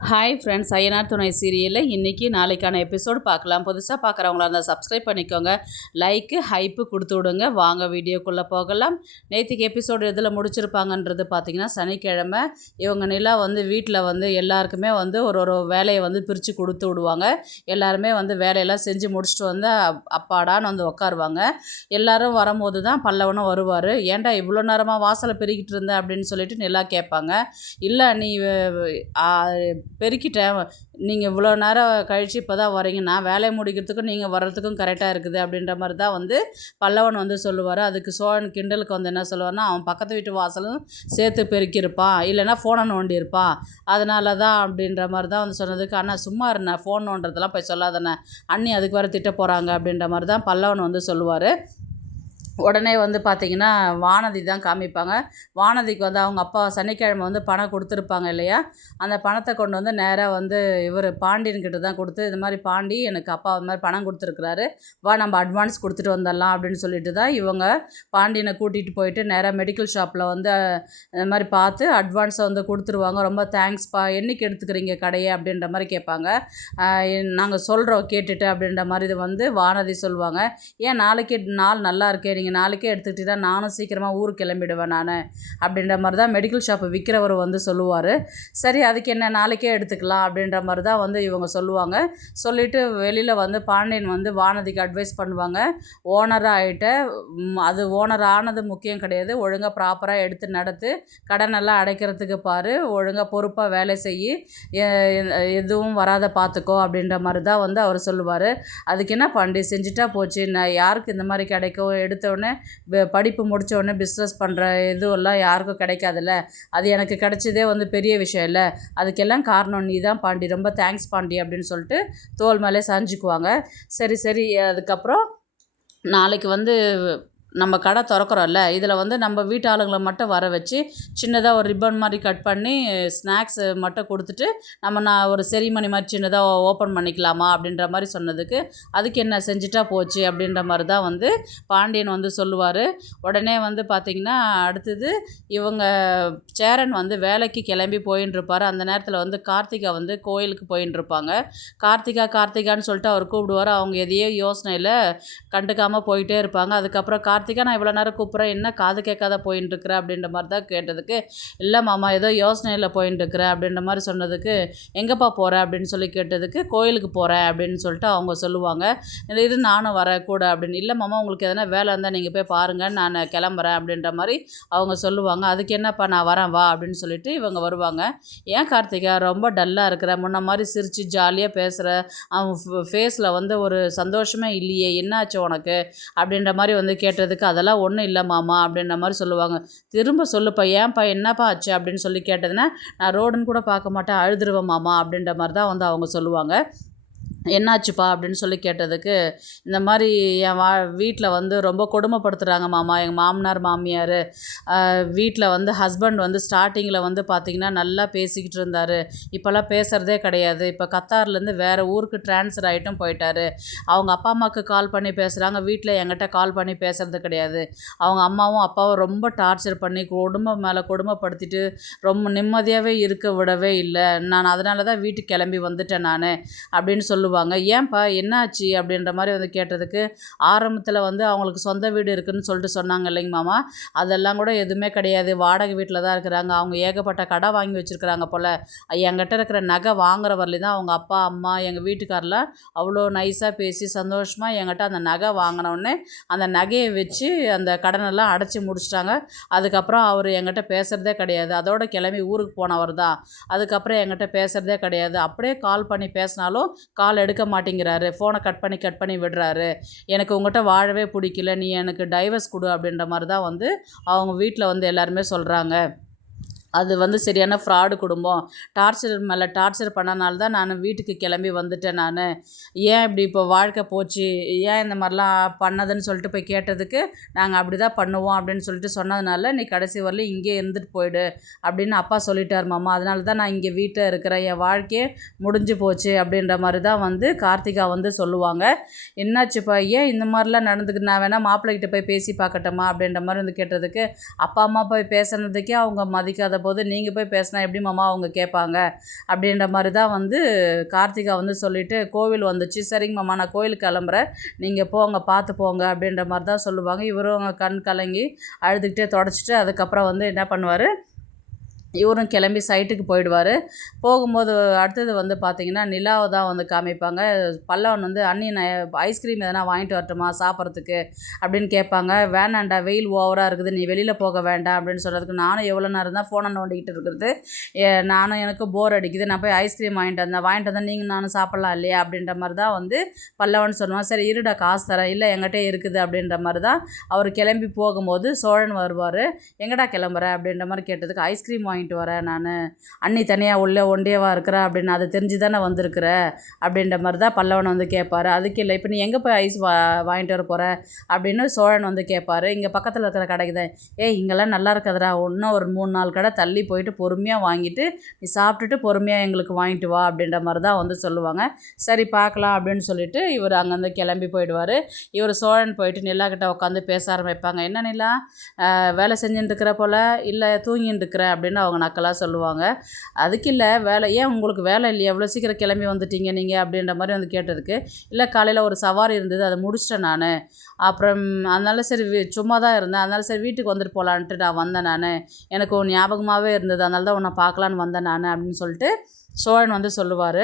Hi friends, Ayyanar துணை சீரியலில் இன்றைக்கி நாளைக்கான எபிசோடு பார்க்கலாம். புதுசாக பார்க்குறவங்களா இருந்தால் சப்ஸ்கிரைப் பண்ணிக்கோங்க, லைக்கு ஹைப்பு கொடுத்து விடுங்க. வாங்க வீடியோக்குள்ளே போகலாம். நேற்றுக்கு எபிசோடு எதில் முடிச்சிருப்பாங்கன்றது பார்த்திங்கன்னா, சனிக்கிழமை இவங்க நிலா வீட்டில் எல்லாருக்குமே ஒரு வேலையை பிரித்து கொடுத்து விடுவாங்க. எல்லாருமே வேலையெல்லாம் செஞ்சு முடிச்சுட்டு அப்பாடான்னு உட்காருவாங்க. எல்லோரும் வரும்போது தான் பல்லவனும் வருவார். ஏன்டா இவ்வளோ நேரமாக வாசலை பெருக்கிட்டு இருந்தேன் அப்படின்னு சொல்லிட்டு நிலா கேட்பாங்க. இல்லை, நீ பெருக்கிட்டேன், நீங்கள் இவ்வளோ நேரம் கழித்து இப்போ தான் வரீங்க, நான் வேலையை முடிக்கிறதுக்கும் நீங்கள் வர்றதுக்கும் கரெக்டாக இருக்குது அப்படின்ற மாதிரி தான் பல்லவன் சொல்லுவார். அதுக்கு சோழன் கிண்டலுக்கு என்ன சொல்லுவார்னா, அவன் பக்கத்து வீட்டு வாசலும் சேர்த்து பெருக்கியிருப்பான், இல்லைனா ஃபோனை நோண்டியிருப்பான், அதனால தான் அப்படின்ற மாதிரி தான் சொன்னதுக்கு, அண்ணா சும்மா இருண்ணா, ஃபோன் நோண்டுறதெல்லாம் போய் சொல்லாதானே, அண்ணி அதுக்கு வர திட்ட போகிறாங்க அப்படின்ற மாதிரி தான் பல்லவன் சொல்லுவார். உடனே பார்த்திங்கன்னா வானதி தான் காமிப்பாங்க. வானதிக்கு அவங்க அப்பா சனிக்கிழமை பணம் கொடுத்துருப்பாங்க இல்லையா, அந்த பணத்தை கொண்டு நேராக இவர் பாண்டியன்கிட்ட தான் கொடுத்து, இது மாதிரி பாண்டி எனக்கு அப்பா மாதிரி பணம் கொடுத்துருக்குறாரு, வா நம்ம அட்வான்ஸ் கொடுத்துட்டு வந்துடலாம் அப்படின்னு சொல்லிட்டு தான் இவங்க பாண்டியனை கூட்டிகிட்டு போயிட்டு நேராக மெடிக்கல் ஷாப்பில் இது மாதிரி பார்த்து அட்வான்ஸை கொடுத்துருவாங்க. ரொம்ப தேங்க்ஸ்ப்பா, என்றைக்கு எடுத்துக்கிறீங்க கடையை அப்படின்ற மாதிரி கேட்பாங்க. நாங்கள் சொல்கிறோம் கேட்டுட்டு அப்படின்ற மாதிரி இது வானதி சொல்லுவாங்க. ஏன் நாளைக்கு நாள் நல்லா இருக்கே, நீங்கள் நாளைக்கே எடுத்துக்கிட்டீங்கன்னா நானும் சீக்கிரமாக ஊருக்கு கிளம்பிடுவேன் நான் அப்படின்ற மாதிரி தான் மெடிக்கல் ஷாப்பு விற்கிறவர் சொல்லுவார். சரி, அதுக்கு என்ன நாளைக்கே எடுத்துக்கலாம் அப்படின்ற மாதிரி தான் இவங்க சொல்லுவாங்க. சொல்லிவிட்டு வெளியில் பாண்டியன் வானதிக்கு அட்வைஸ் பண்ணுவாங்க. ஓனராக ஆகிட்ட, அது ஓனர் ஆனது முக்கியம் கிடையாது, ஒழுங்காக ப்ராப்பராக எடுத்து நடத்து, கடனெல்லாம் அடைக்கிறதுக்கு பாரு, ஒழுங்காக பொறுப்பாக வேலை செய்யி, எதுவும் வராத பார்த்துக்கோ அப்படின்ற மாதிரி தான் அவர் சொல்லுவார். அதுக்கு என்ன பாண்டி செஞ்சுட்டா போச்சு, நான் யாருக்கு இந்த மாதிரி கிடைக்கும், எடுத்தோடனே படிப்பு முடித்தோடனே பிஸ்னஸ் பண்ணுற இதுவெல்லாம் யாருக்கும் கிடைக்காதுல்ல, அது எனக்கு கிடைச்சதே பெரிய விஷயம் இல்லை, அதுக்கெல்லாம் காரணம் நீ தான் பாண்டி, ரொம்ப தேங்க்ஸ் பாண்டி அப்படின்னு சொல்லிட்டு தோள் மேலே சாஞ்சிக்குவாங்க. சரி சரி, அதுக்கப்புறம் நாளைக்கு நம்ம கடை திறக்கிறோம்ல, இதில் நம்ம வீட்டு ஆளுங்களை மட்டும் வர வச்சு சின்னதாக ஒரு ரிப்பன் மாதிரி கட் பண்ணி ஸ்நாக்ஸ் மட்டும் கொடுத்துட்டு நான் ஒரு செரிமனி மாதிரி சின்னதாக ஓப்பன் பண்ணிக்கலாமா அப்படின்ற மாதிரி சொன்னதுக்கு, அதுக்கு என்ன செஞ்சுட்டா போச்சு அப்படின்ற மாதிரி தான் பாண்டியன் சொல்லுவார். உடனே பார்த்திங்கன்னா அடுத்தது இவங்க சேரன் வேலைக்கு கிளம்பி போயின்னு இருப்பார். அந்த நேரத்தில் கார்த்திகா கோயிலுக்கு போயின்னு இருப்பாங்க. கார்த்திகான்னு சொல்லிட்டு அவர் கூப்பிடுவார். அவங்க எதையோ யோசனையில் கண்டுக்காமல் போயிட்டே இருப்பாங்க. அதுக்கப்புறம் கார்த்திகா, நான் இவ்வளோ நேரம் கூப்பிட்றேன், என்ன காது கேட்காத போயின்னு இருக்கிறேன் அப்படின்ற மாதிரி தான் கேட்டதுக்கு, இல்லை மாமா ஏதோ யோசனையில் போயின்னு இருக்கிறேன் அப்படின்ற மாதிரி சொன்னதுக்கு, எங்கேப்பா போகிறேன் அப்படின்னு சொல்லி கேட்டதுக்கு, கோயிலுக்கு போகிறேன் அப்படின்னு சொல்லிட்டு அவங்க சொல்லுவாங்க. இது நானும் வரேன் கூட அப்படின்னு. இல்லை மாமா, உங்களுக்கு எதனா வேலை இருந்தால் நீங்கள் போய் பாருங்கள், நான் கிளம்புறேன் அப்படின்ற மாதிரி அவங்க சொல்லுவாங்க. அதுக்கு என்னப்பா, நான் வரேன் வா அப்படின்னு சொல்லிட்டு இவங்க வருவாங்க. ஏன் கார்த்திகா ரொம்ப டல்லாக இருக்கிற, முன்ன மாதிரி சிரித்து ஜாலியாக பேசுகிற, அவன் ஃபேஸில் ஒரு சந்தோஷமே இல்லையே, என்னாச்சு உனக்கு அப்படின்ற மாதிரி கேட்டதுக்கு, அதெல்லாம் ஒன்றும் இல்லை மாமா அப்படின்ற மாதிரி சொல்லுவாங்க. திரும்ப சொல்லுப்பா, ஏன்ப்பா என்னப்பா ஆச்சு அப்படின்னு சொல்லி கேட்டதுன்னா, நான் ரோடுன்னு கூட பார்க்க மாட்டேன், அழுதுருவேன் மாமா அப்படின்ற மாதிரி தான் அவங்க சொல்லுவாங்க. என்னாச்சுப்பா அப்படின்னு சொல்லி கேட்டதுக்கு, இந்த மாதிரி என் வீட்டில் ரொம்ப கொடுமைப்படுத்துகிறாங்க மாமா, எங்கள் மாமனார் மாமியார். வீட்டில் ஹஸ்பண்ட் ஸ்டார்டிங்கில் பார்த்திங்கன்னா நல்லா பேசிக்கிட்டு இருந்தார், இப்போல்லாம் பேசுகிறதே கிடையாது, இப்போ கத்தார்லேருந்து வேறு ஊருக்கு ட்ரான்ஸ்ஃபர் ஆகிட்டும் போயிட்டார். அவங்க அப்பா அம்மாவுக்கு கால் பண்ணி பேசுகிறாங்க, வீட்டில் என்கிட்ட கால் பண்ணி பேசுகிறது கிடையாது. அவங்க அம்மாவும் அப்பாவும் ரொம்ப டார்ச்சர் பண்ணி குடும்பம் மேலே கொடுமைப்படுத்திட்டு ரொம்ப நிம்மதியாகவே இருக்க விடவே இல்லை. நான் அதனால தான் வீட்டுக்கு கிளம்பி வந்துட்டேன் நான் அப்படின்னு சொல்லுவாங்க. ஏன்பா என்னாச்சு அப்படின்ற மாதிரி கேட்டதுக்கு, ஆரம்பத்தில் அவங்களுக்கு சொந்த வீடு இருக்குதுன்னு சொல்லிட்டு சொன்னாங்க இல்லைங்க மாமா, அதெல்லாம் கூட எதுவுமே கிடையாது, வாடகை வீட்டில் தான் இருக்கிறாங்க. அவங்க ஏகப்பட்ட கடை வாங்கி வச்சுருக்கிறாங்க போல். என்கிட்ட இருக்கிற நகை வாங்குற வரலையும் தான் அவங்க அப்பா அம்மா எங்கள் வீட்டுக்காரெலாம் அவ்வளோ நைஸாக பேசி சந்தோஷமாக என்கிட்ட அந்த நகை வாங்கினோடனே அந்த நகையை வச்சு அந்த கடனெல்லாம் அடைச்சி முடிச்சிட்டாங்க. அதுக்கப்புறம் அவர் என்கிட்ட பேசுகிறதே கிடையாது, அதோட கிளம்பி ஊருக்கு போனவர் தான். அதுக்கப்புறம் என்கிட்ட பேசுகிறதே கிடையாது. அப்படியே கால் பண்ணி பேசினாலும் கால் எடுக்க மாட்டேங்கிறாரு, ஃபோனை கட் பண்ணி விடுறாரு. எனக்கு உங்கள்கிட்ட வாழவே பிடிக்கல, நீ எனக்கு டைவர்ஸ் கொடு அப்படின்ற மாதிரி தான் அவங்க வீட்டில் எல்லாருமே சொல்கிறாங்க. அது சரியான ஃப்ராடு குடும்பம், டார்ச்சர் மேலே டார்ச்சர் பண்ணனால தான் நான் வீட்டுக்கு கிளம்பி வந்துட்டேன். நான் ஏன் இப்படி இப்போ வாழ்க்கை போச்சு, ஏன் இந்த மாதிரிலாம் பண்ணதுன்னு சொல்லிட்டு போய் கேட்டதுக்கு, நாங்கள் அப்படி தான் பண்ணுவோம் அப்படின்னு சொல்லிட்டு சொன்னதுனால, நீ கடைசி வரலையும் இங்கே இருந்துட்டு போயிடு அப்படின்னு அப்பா சொல்லிட்டார் மாமா, அதனால தான் நான் இங்கே வீட்டில் இருக்கிறேன், என் வாழ்க்கையே முடிஞ்சு போச்சு அப்படின்ற மாதிரி தான் கார்த்திகா சொல்லுவாங்க. என்னாச்சுப்பா, ஏன் இந்த மாதிரிலாம் நடந்துக்கிட்டு, நான் வேணால் மாப்பிள்ளைகிட்ட போய் பேசி பார்க்கட்டோமா அப்படின்ற மாதிரி கேட்டதுக்கு, அப்பா அம்மா போய் பேசுனதுக்கே அவங்க மதிக்காத போது நீங்கள் போய் பேசினா எப்படி மாமா அவங்க கேட்பாங்க அப்படின்ற மாதிரி தான் வந்து கார்த்திகா வந்து சொல்லிவிட்டு கோவில் வந்துச்சு. சரிங்க மாமா நான் கோயிலுக்கு கிளம்புறேன், நீங்கள் போங்க பார்த்து போங்க அப்படின்ற மாதிரி தான் சொல்லுவாங்க. இவரும் அவங்க கண் கலங்கி அழுதுகிட்டே தொடச்சிட்டு அதுக்கப்புறம் வந்து என்ன பண்ணுவார், இவரும் கிளம்பி சைட்டுக்கு போயிடுவார். போகும்போது அடுத்தது வந்து பார்த்திங்கன்னா நிலாவை தான் வந்து காமிப்பாங்க. பல்லவன் வந்து அண்ணி நான் ஐஸ்கிரீம் எதனா வாங்கிட்டு வரட்டுமா சாப்பிட்றதுக்கு அப்படின்னு கேட்பாங்க. வேணாண்டா வெயில் ஓவராக இருக்குது, நீ வெளியில் போக வேண்டாம் அப்படின்னு சொல்கிறதுக்கு நானும் எவ்வளோ நேரம் தான் ஃபோனை நோண்டிக்கிட்டு இருக்கிறது, நானும் எனக்கு போர் அடிக்குது, நான் போய் ஐஸ்கிரீம் வாங்கிட்டு வந்தேன் நீங்கள் நானும் சாப்பிட்லாம் இல்லையா அப்படின்ற மாதிரி தான் வந்து பல்லவன் சொல்லுவான். சரி இருடா காசு தரேன், இல்லை எங்கிட்டே இருக்குது அப்படின்ற மாதிரி தான் அவர் கிளம்பி போகும்போது சோழன் வருவார். எங்கடா கிளம்புற அப்படின்ற மாதிரி கேட்டதுக்கு ஐஸ்கிரீம் வாங்கிட்டு வரேன் நான், அண்ணி தனியாக உள்ளே ஒண்டியவா இருக்கிறா அப்படின்னு அது தெரிஞ்சு தானே வந்திருக்கிற அப்படின்ற மாதிரி தான் பல்லவன் வந்து கேட்பார். அதுக்கு இல்லை இப்போ நீ எங்கே போய் ஐஸ் வாங்கிட்டு வர போகிற அப்படின்னு சோழன் வந்து கேட்பார். இங்கே பக்கத்தில் இருக்கிற கடைக்கு தான். இங்கெல்லாம் நல்லா இருக்காதுடா, இன்னும் ஒரு 3-4 கடை தள்ளி போயிட்டு பொறுமையாக வாங்கிட்டு நீ சாப்பிட்டுட்டு பொறுமையாக எங்களுக்கு வாங்கிட்டு வா அப்படின்ற மாதிரி தான் வந்து சொல்லுவாங்க. சரி பார்க்கலாம் அப்படின்னு சொல்லிட்டு இவர் அங்கேருந்து கிளம்பி போயிடுவார். இவர் சோழன் போயிட்டு நிலா கிட்ட உட்காந்து பேச ஆரம்பிப்பாங்க. என்ன நிலா வேலை செஞ்சுட்டு இருக்கிற போல், இல்லை தூங்கிட்டு இருக்கிறேன் அப்படின்னு அவங்க நக்கலாக சொல்லுவாங்க. அதுக்கு இல்லை வேலை, ஏன் உங்களுக்கு வேலை இல்லையா, எவ்வளோ சீக்கிரம் கிளம்பி வந்துட்டீங்க நீங்கள் அப்படின்ற மாதிரி வந்து கேட்டதுக்கு, இல்லை காலையில் ஒரு சவாரி இருந்தது அதை முடிச்சிட்டேன் நான், அப்புறம் அதனால சரி சும்மா தான் இருந்தேன், அதனால சரி வீட்டுக்கு வந்துட்டு போகலான்ட்டு நான் வந்தேன், நான் எனக்கு ஞாபகமாகவே இருந்தது அதனால தான் உன்னை பார்க்கலான்னு வந்தேன் நான் அப்படின்னு சொல்லிட்டு சோழன் வந்து சொல்லுவார்.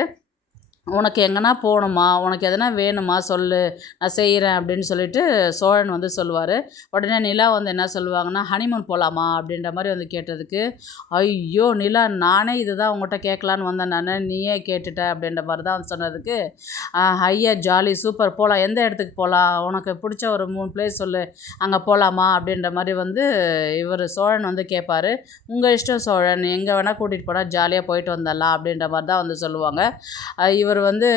உனக்கு எங்கன்னா போகணுமா, உனக்கு எதனா வேணுமா சொல்லு, நான் செய்கிறேன் அப்படின்னு சொல்லிட்டு சோழன் வந்து சொல்லுவார். உடனே நிலா வந்து என்ன சொல்லுவாங்கன்னா, ஹனிமூன் போகலாமா அப்படின்ற மாதிரி வந்து கேட்டதுக்கு, ஐயோ நிலா நானே இது தான் உங்கள்கிட்ட கேட்கலான்னு வந்தேன் நான், நீயே கேட்டுட்ட அப்படின்ற மாதிரி தான் வந்து சொன்னதுக்கு, ஐயா ஜாலி சூப்பர் போகலாம், எந்த இடத்துக்கு போகலாம், உனக்கு பிடிச்ச ஒரு 3 பிளேஸ் சொல்லு அங்கே போகலாமா அப்படின்ற மாதிரி வந்து இவர் சோழன் வந்து கேட்பார். உங்கள் இஷ்டம் சோழன், எங்கே வேணால் கூட்டிகிட்டு போனால் ஜாலியாக போயிட்டு வந்துடலாம் அப்படின்ற மாதிரி தான் வந்து சொல்லுவாங்க. இவர் வந்து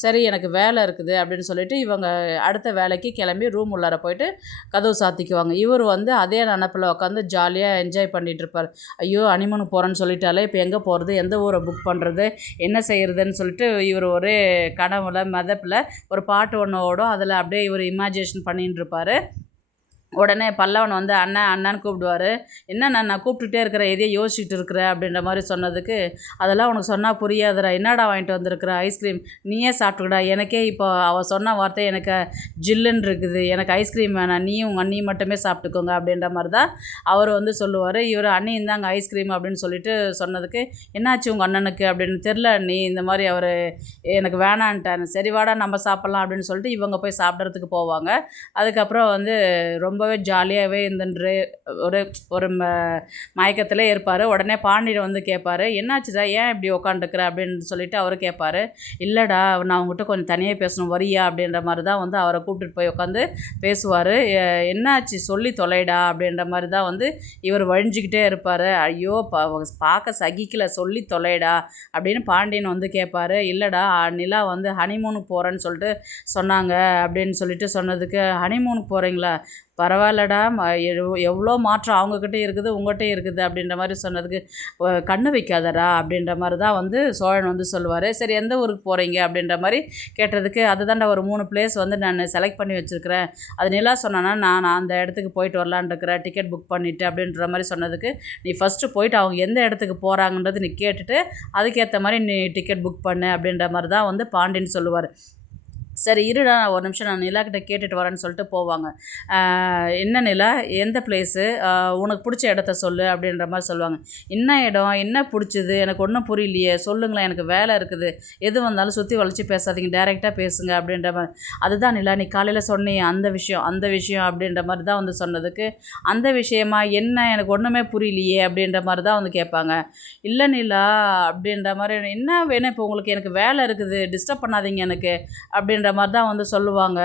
சரி எனக்கு வேலை இருக்குது அப்படின்னு சொல்லிட்டு இவங்க அடுத்த வேலைக்கு கிளம்பி ரூம் உள்ளார போயிட்டு கதவு சாத்திக்குவாங்க. இவர் வந்து அதே நினப்பில் உட்காந்து ஜாலியாக என்ஜாய் பண்ணிகிட்டு இருப்பார். ஐயோ ஹனிமூனுக்கு போகிறேன்னு சொல்லிட்டாலே இப்போ எங்கே போகிறது, எந்த ஊரை புக் பண்ணுறது, என்ன செய்கிறதுன்னு சொல்லிட்டு இவர் ஒரே கனவுல மதப்பில் ஒரு பாட்டு ஒன்று ஓடும், அதில் அப்படியே இவர் இமேஜினேஷன் பண்ணிட்டு இருப்பார். உடனே பல்லவன் வந்து அண்ணான்னு கூப்பிடுவார். என்ன நான் கூப்பிட்டுட்டே இருக்கிற, எதையோ யோசிச்சுட்டு இருக்கிற அப்படின்ற மாதிரி சொன்னதுக்கு, அதெல்லாம் உனக்கு சொன்னால் புரியாதுடா, என்னடா வாங்கிட்டு வந்திருக்கிற ஐஸ்கிரீம், நீயே சாப்பிட்டுக்கடா, எனக்கே இப்போ அவள் சொன்ன வார்த்தை எனக்கு ஜில்லுன்னு இருக்குது, எனக்கு ஐஸ்கிரீம் வேணாம், நீயும் உங்கள் அண்ணி மட்டுமே சாப்பிட்டுக்கோங்க அப்படின்ற மாதிரி தான் அவர் வந்து சொல்லுவார். இவர் அண்ணி இருந்தாங்க ஐஸ்கிரீம் அப்படின்னு சொல்லிட்டு சொன்னதுக்கு, என்னாச்சு உங்கள் அண்ணனுக்கு அப்படின்னு தெரில அண்ணி, இந்த மாதிரி அவர் எனக்கு வேணான்ட்டான், சரி வாடா நம்ம சாப்பிட்லாம் அப்படின்னு சொல்லிட்டு இவங்க போய் சாப்பிட்றதுக்கு போவாங்க. அதுக்கப்புறம் வந்து ரொம்பவே ஜாலியாகவே இருந்துன்று ஒரு ஒரு மயக்கத்திலே இருப்பார். உடனே பாண்டியன் வந்து கேட்பார், என்னாச்சுதா ஏன் இப்படி உக்காந்துருக்குற அப்படின்னு சொல்லிட்டு அவர் கேட்பார். இல்லைடா நான் அவங்ககிட்ட கொஞ்சம் தனியாக பேசணும் வரியா அப்படின்ற மாதிரி தான் வந்து அவரை கூப்பிட்டுட்டு போய் உட்காந்து பேசுவார். என்னாச்சு சொல்லி தொலைடா அப்படின்ற மாதிரி தான் வந்து இவர் வழிஞ்சிக்கிட்டே இருப்பார். ஐயோ பார்க்க சகிக்கல, சொல்லி தொலைடா அப்படின்னு பாண்டியன் வந்து கேட்பார். இல்லைடா நிலா வந்து ஹனிமூனுக்கு போகிறேன்னு சொல்லிட்டு சொன்னாங்க அப்படின்னு சொல்லிட்டு சொன்னதுக்கு, ஹனிமூனுக்கு போகிறீங்களா, பரவாயில்லடா எவ்வளோ மாற்றம் அவங்கக்கிட்டே இருக்குது உங்கள்கிட்ட இருக்குது அப்படின்ற மாதிரி சொன்னதுக்கு, கண்ணு வைக்காதடா அப்படின்ற மாதிரி தான் வந்து சோழன் வந்து சொல்லுவார். சரி எந்த ஊருக்கு போகிறீங்க அப்படின்ற மாதிரி கேட்டதுக்கு, அதுதான்டா ஒரு 3 பிளேஸ் வந்து நான் செலக்ட் பண்ணி வச்சுருக்கிறேன், அது நிலா சொன்னான்னா நான் அந்த இடத்துக்கு போயிட்டு வரலான்னு இருக்கிறேன், டிக்கெட் புக் பண்ணிவிட்டு அப்படின்ற மாதிரி சொன்னதுக்கு, நீ ஃபஸ்ட்டு போயிட்டு அவங்க எந்த இடத்துக்கு போகிறாங்கன்றது நீ கேட்டுட்டு அதுக்கேற்ற மாதிரி நீ டிக்கெட் புக் பண்ணு அப்படின்ற மாதிரி தான் வந்து பாண்டியன் சொல்லுவார். சரி இருடா ஒரு நிமிஷம் நான் நிலாக்கிட்ட கேட்டுட்டு வரேன்னு சொல்லிட்டு போவாங்க. என்ன நிலா எந்த பிளேஸு, உனக்கு பிடிச்ச இடத்த சொல்லு அப்படின்ற மாதிரி சொல்லுவாங்க. என்ன இடம், என்ன பிடிச்சிது, எனக்கு ஒன்றும் புரியலையே, சொல்லுங்களேன், எனக்கு வேலை இருக்குது, எது வந்தாலும் சுற்றி வளைச்சி பேசாதீங்க, டைரெக்டாக பேசுங்க அப்படின்ற மாதிரி. அதுதான் நிலா நீ காலையில் சொன்னியே அந்த விஷயம் அப்படின்ற மாதிரி தான் வந்து சொன்னதுக்கு, அந்த விஷயமா என்ன, எனக்கு ஒன்றுமே புரியலையே அப்படின்ற மாதிரி தான் வந்து கேட்பாங்க. இல்லை நிலா அப்படின்ற மாதிரி, என்ன வேணும் இப்போ உங்களுக்கு, எனக்கு வேலை இருக்குது, டிஸ்டர்ப் பண்ணாதீங்க எனக்கு அப்படின்ற மாதிரி தான் வந்து சொல்லுவாங்க.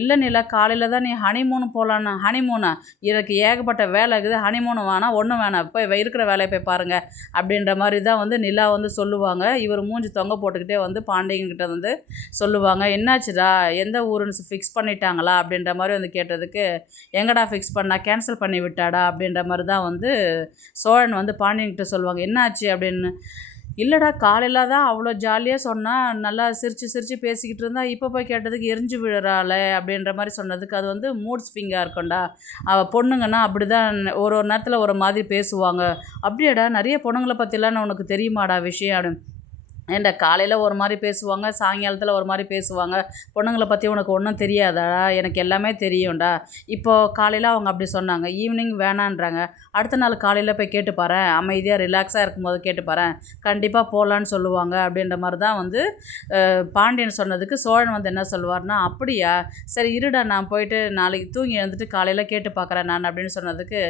இல்லை நிலா காலையில் தான் நீ ஹனிமூன் போகலான்னு, ஹனிமூனா எனக்கு ஏகப்பட்ட வேலை இருக்குது, ஹனிமூனு வேணாம் ஒன்றும் வேணாம், போய் இருக்கிற வேலையை போய் பாருங்கள் அப்படின்ற மாதிரி தான் வந்து நிலா வந்து சொல்லுவாங்க. இவர் மூஞ்சி தொங்க போட்டுக்கிட்டே வந்து பாண்டியன்கிட்ட வந்து சொல்லுவாங்க. என்னாச்சுடா எந்த ஊருன்னு ஃபிக்ஸ் பண்ணிட்டாங்களா அப்படின்ற மாதிரி வந்து கேட்டதுக்கு, எங்கடா ஃபிக்ஸ் பண்ணா, கேன்சல் பண்ணி விட்டாடா அப்படின்ற மாதிரி தான் வந்து சோழன் வந்து பாண்டியன்கிட்ட சொல்லுவாங்க. என்னாச்சு அப்படின்னு, இல்லைடா காலையில் தான் அவ்வளோ ஜாலியாக சொன்னா, நல்லா சிரித்து சிரித்து பேசிக்கிட்டு இருந்தா, இப்போ போய் கேட்டதுக்கு எரிஞ்சு விழுறாளே அப்படின்ற மாதிரி சொன்னதுக்கு, அது வந்து மூட் ஸ்விங்காக இருக்கும்டா. பொண்ணுங்கன்னா அப்படி தான் ஒரு ஒரு நேரத்தில் ஒரு மாதிரி பேசுவாங்க. அப்படியாடா நிறைய பொண்ணுங்களை பற்றிலாம் உனக்கு தெரியுமாடா விஷயம் அப்படின்னு. ஏன்டா காலையில் ஒரு மாதிரி பேசுவாங்க, சாயங்காலத்தில் ஒரு மாதிரி பேசுவாங்க. பொண்ணுங்களை பற்றி உனக்கு ஒன்றும் தெரியாதாடா? எனக்கு எல்லாமே தெரியும்டா. இப்போது காலையில் அவங்க அப்படி சொன்னாங்க, ஈவினிங் வேணான்றாங்க. அடுத்த நாள் காலையில் போய் கேட்டு பாரேன், அமைதியாக ரிலாக்ஸாக இருக்கும்போது கேட்டு பாரேன், கண்டிப்பாக போகலான்னு சொல்லுவாங்க அப்படின்ற மாதிரி தான் வந்து பாண்டியன் சொன்னதுக்கு சோழன் வந்து என்ன சொல்லுவார்னா, அப்படியா சரி இருடா நான் போயிட்டு நாளைக்கு தூங்கி எழுந்துட்டு காலையில் கேட்டு பார்க்குறேன் நான் அப்படின்னு சொன்னதுக்கு,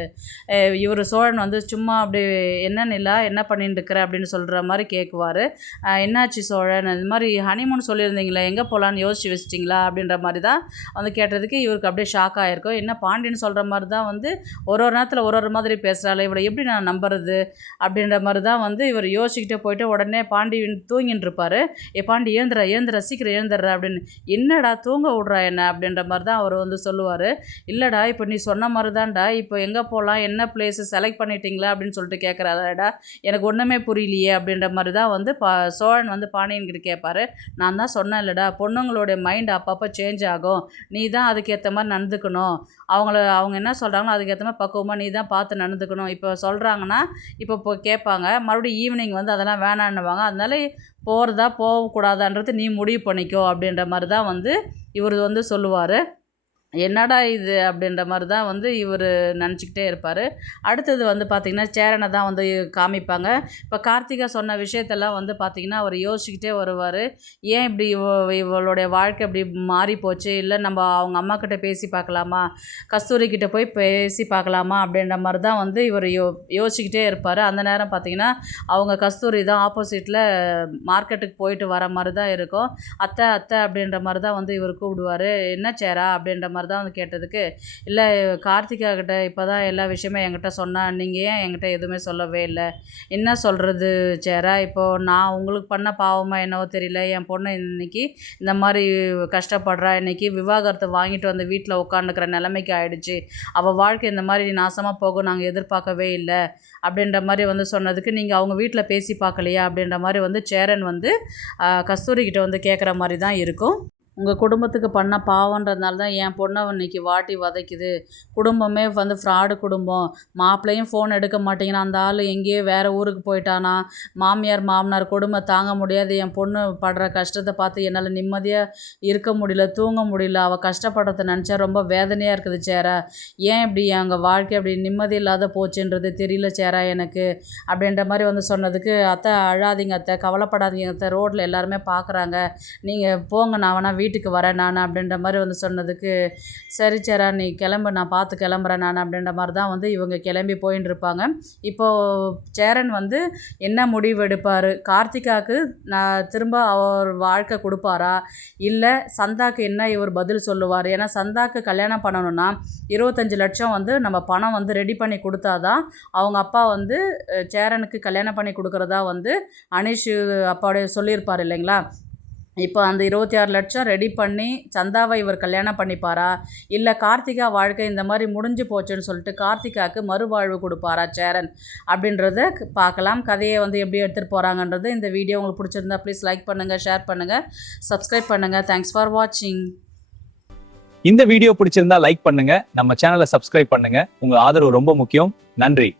இவர் சோழன் வந்து சும்மா அப்படி என்ன நிலா என்ன பண்ணிட்டு இருக்கிற அப்படின்னு சொல்கிற மாதிரி கேட்குவார். என்னாச்சு சோழன், இந்த மாதிரி ஹனிமூன் சொல்லியிருந்தீங்களே எங்கே போகலான்னு யோசிச்சு வச்சிட்டிங்களா அப்படின்ற மாதிரி தான் வந்து கேட்டதுக்கு இவருக்கு அப்படியே ஷாக் ஆகிருக்கும். என்ன பாண்டியன் சொல்கிற மாதிரி தான் வந்து ஒரு ஒரு நேரத்தில் ஒரு ஒரு மாதிரி பேசுகிறாள், இவளை எப்படி நான் நம்புறது அப்படின்ற மாதிரி தான் வந்து இவர் யோசிச்சுக்கிட்டே போயிட்டு உடனே பாண்டியன் தூங்கின்னு இருப்பார். பாண்டி எழுந்துற சீக்கிரம் எழுந்துடுற அப்படின்னு. என்னடா தூங்க விட்றா என்ன அப்படின்ற மாதிரி தான் அவர் வந்து சொல்லுவார். இல்லைடா இப்போ நீ சொன்ன மாதிரி தான்டா, இப்போ எங்கே போகலாம் என்ன பிளேஸு செலக்ட் பண்ணிட்டீங்களா அப்படின்னு சொல்லிட்டு கேட்குறாடா, எனக்கு ஒன்றுமே புரியலையே அப்படின்ற மாதிரி தான் வந்து சோழன் வந்து பாண்டியன்கிட்ட கேட்பார். நான் தான் சொன்னேன் இல்லைடா, பொண்ணுங்களுடைய மைண்ட் அப்பப்போ சேஞ்ச் ஆகும், நீ தான் அதுக்கேற்ற மாதிரி நடந்துக்கணும், அவங்க என்ன சொல்கிறாங்களோ அதுக்கேற்ற மாதிரி பக்குவமாக நீ தான் பார்த்து நடந்துக்கணும். இப்போ சொல்கிறாங்கன்னா இப்போ கேட்பாங்க, மறுபடியும் ஈவினிங் வந்து அதெல்லாம் வேணான்னுவாங்க, அதனால போகிறதா போகக்கூடாதான்றது நீ முடிவு பண்ணிக்கோ அப்படின்ற மாதிரி தான் வந்து இவர் வந்து சொல்லுவார். என்னடா இது அப்படின்ற மாதிரி தான் வந்து இவர் நினச்சிக்கிட்டே இருப்பார். அடுத்தது வந்து பார்த்திங்கன்னா சேரனை தான் வந்து காமிப்பாங்க. இப்போ கார்த்திகா சொன்ன விஷயத்தெல்லாம் வந்து பார்த்திங்கன்னா அவர் யோசிச்சுக்கிட்டே வருவார். ஏன் இப்படி இவளுடைய வாழ்க்கை இப்படி மாறி போச்சு, இல்லை நம்ம அவங்க அம்மாக்கிட்ட பேசி பார்க்கலாமா, கஸ்தூரி கிட்டே போய் பேசி பார்க்கலாமா அப்படின்ற மாதிரி தான் வந்து இவர் யோசிச்சுக்கிட்டே இருப்பார். அந்த நேரம் பார்த்திங்கன்னா அவங்க கஸ்தூரி தான் ஆப்போசிட்டில் மார்க்கெட்டுக்கு போயிட்டு வர மாதிரி தான் இருக்கும். அத்தை அத்தை அப்படின்ற மாதிரி தான் வந்து இவர் கூப்பிடுவார். என்ன சேரா அப்படின்ற மாதிரி தான் வந்து கேட்டதுக்கு, இல்லை கார்த்திகா கிட்ட இப்போ தான் எல்லா விஷயமே என்கிட்ட சொன்னா, நீங்கள் ஏன் என்கிட்ட எதுவுமே சொல்லவே இல்லை, என்ன சொல்கிறது சேரா, இப்போது நான் உங்களுக்கு பண்ண பாவமாக என்னவோ தெரியல, என் பொண்ணு இன்றைக்கி இந்த மாதிரி கஷ்டப்படுறா, இன்றைக்கி விவாகரத்தை வாங்கிட்டு வந்து வீட்டில் உட்காந்துக்கிற நிலைமைக்கு ஆகிடுச்சு, அவள் வாழ்க்கை இந்த மாதிரி நாசமாக போகும் நாங்கள் எதிர்பார்க்கவே இல்லை அப்படின்ற மாதிரி வந்து சொன்னதுக்கு, நீங்கள் அவங்க வீட்டில் பேசி பார்க்கலையா அப்படின்ற மாதிரி வந்து சேரன் வந்து கஸ்தூரிக்கிட்ட வந்து கேட்குற மாதிரி தான் இருக்கும். உங்கள் குடும்பத்துக்கு பண்ண பாவன்றதுனால தான் என் பொண்ணை இன்றைக்கி வாட்டி வதைக்குது, குடும்பமே வந்து ஃப்ராடு குடும்பம், மாப்பிள்ளையும் ஃபோன் எடுக்க மாட்டேங்கிறான், அந்த ஆள் எங்கேயோ வேறு ஊருக்கு போயிட்டானா, மாமியார் மாமனார் கொடுமை தாங்க முடியாது, என் பொண்ணு படுற கஷ்டத்தை பார்த்து என்னால் நிம்மதியாக இருக்க முடியல, தூங்க முடியல, அவள் கஷ்டப்படுறத நினச்சா ரொம்ப வேதனையாக இருக்குது சேரா, ஏன் இப்படி எங்கள் வாழ்க்கை அப்படி நிம்மதி இல்லாத போச்சுன்றது தெரியல சேரா எனக்கு அப்படின்ற மாதிரி வந்து சொன்னதுக்கு, அத்தை அழாதீங்க அத்தை, கவலைப்படாதீங்க அத்தை, ரோட்டில் எல்லாருமே பார்க்குறாங்க, நீங்கள் போங்க நான் வேணா வீட்டுக்கு வரேன் நான் அப்படின்ற மாதிரி வந்து சொன்னதுக்கு, சரி சேரா நீ கிளம்பு நான் பார்த்து கிளம்புறேன் நான் அப்படின்ற மாதிரி தான் வந்து இவங்க கிளம்பி போயின்னு இருப்பாங்க. இப்போது சேரன் வந்து என்ன முடிவு எடுப்பார், கார்த்திகாவுக்கு நான் திரும்ப அவர் வாழ்க்கை கொடுப்பாரா, இல்லை சந்தாக்கு என்ன இவர் பதில் சொல்லுவார், ஏன்னா சந்தாக்கு கல்யாணம் பண்ணணும்னா 25 லட்சம் வந்து நம்ம பணம் வந்து ரெடி பண்ணி கொடுத்தாதான் அவங்க அப்பா வந்து சேரனுக்கு கல்யாணம் பண்ணி கொடுக்குறதா வந்து அனீஷ் அப்பாவுடைய சொல்லியிருப்பார் இல்லைங்களா. இப்போ அந்த 26 லட்சம் ரெடி பண்ணி சந்தாவை இவர் கல்யாணம் பண்ணிப்பாரா, இல்லை கார்த்திகா வாழ்க்கை இந்த மாதிரி முடிஞ்சு போச்சுன்னு சொல்லிட்டு கார்த்திகாவுக்கு மறுவாழ்வு கொடுப்பாரா சேரன் அப்படின்றத பார்க்கலாம். கதையை வந்து எப்படி எடுத்துகிட்டு போகிறாங்கன்றது இந்த வீடியோ உங்களுக்கு பிடிச்சிருந்தா ப்ளீஸ் லைக் பண்ணுங்கள், ஷேர் பண்ணுங்கள், சப்ஸ்கிரைப் பண்ணுங்கள். தேங்க்ஸ் ஃபார் வாட்சிங். இந்த வீடியோ பிடிச்சிருந்தா லைக் பண்ணுங்க, நம்ம சேனலை சப்ஸ்கிரைப் பண்ணுங்க. உங்க ஆதரவு ரொம்ப முக்கியம். நன்றி.